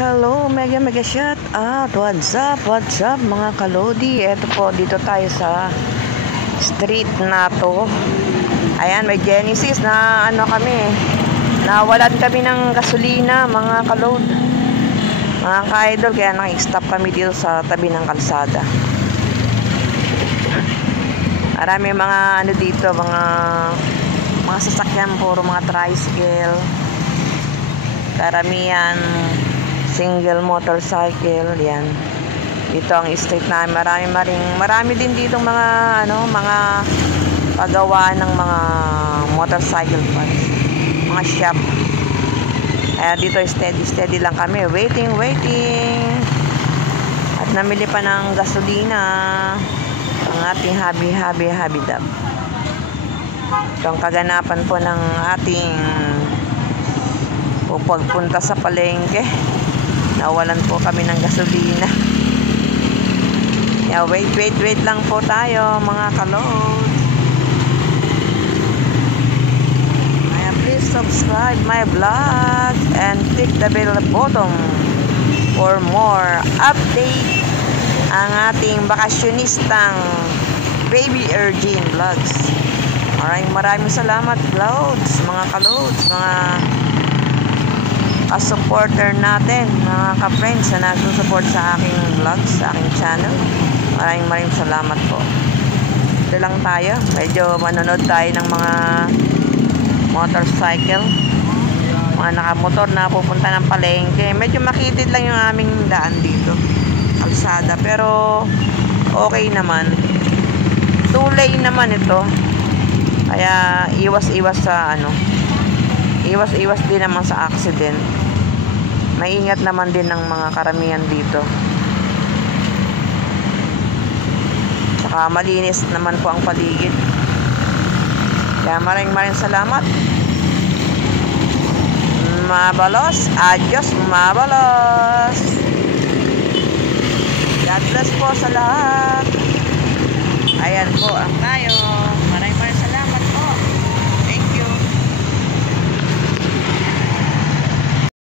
Hello, mega shout out. What's up mga kalodi. Eto po, dito tayo sa street na to. Ayan, may Genesis na kami. Nawalan kami ng gasolina mga kalod. Mga ka-idol, kaya naki-stop kami dito sa tabi ng kalsada. Marami mga dito, mga sasakyan, puro mga tricycle. Karamihan single motorcycle, yan. Dito ang street namin, marami din dito mga paggawa ng mga motorcycle parts, mga shop. Kaya dito steady lang kami, waiting. At namili pa ng gasolina ang ating habi dab. Ito ang kaganapan po ng ating pagpunta sa palengke. Nawalan po kami ng gasolina. Yeah, wait lang po tayo mga kalod. Please subscribe my vlog and click the bell button for more update ang ating bakasyonistang Baby Ergin Vlogs. Maraming salamat loads, mga kaloads, mga supporter natin, mga ka-friends na nagsusupport sa aking vlogs, sa aking channel. Maraming salamat po. Ito lang tayo, medyo manonood tayo ng mga motorcycle, mga nakamotor na pupunta ng palengke. Medyo makitid lang yung aming daan dito, kalsada, pero okay naman, 2-lane naman ito, kaya iwas din naman sa accident. Maingat naman din ng mga karamihan dito. Saka malinis naman po ang paligid. Kaya maraming salamat. Mabalos. Adios, mabalos. God bless po sa lahat. Ayan po ang tayo.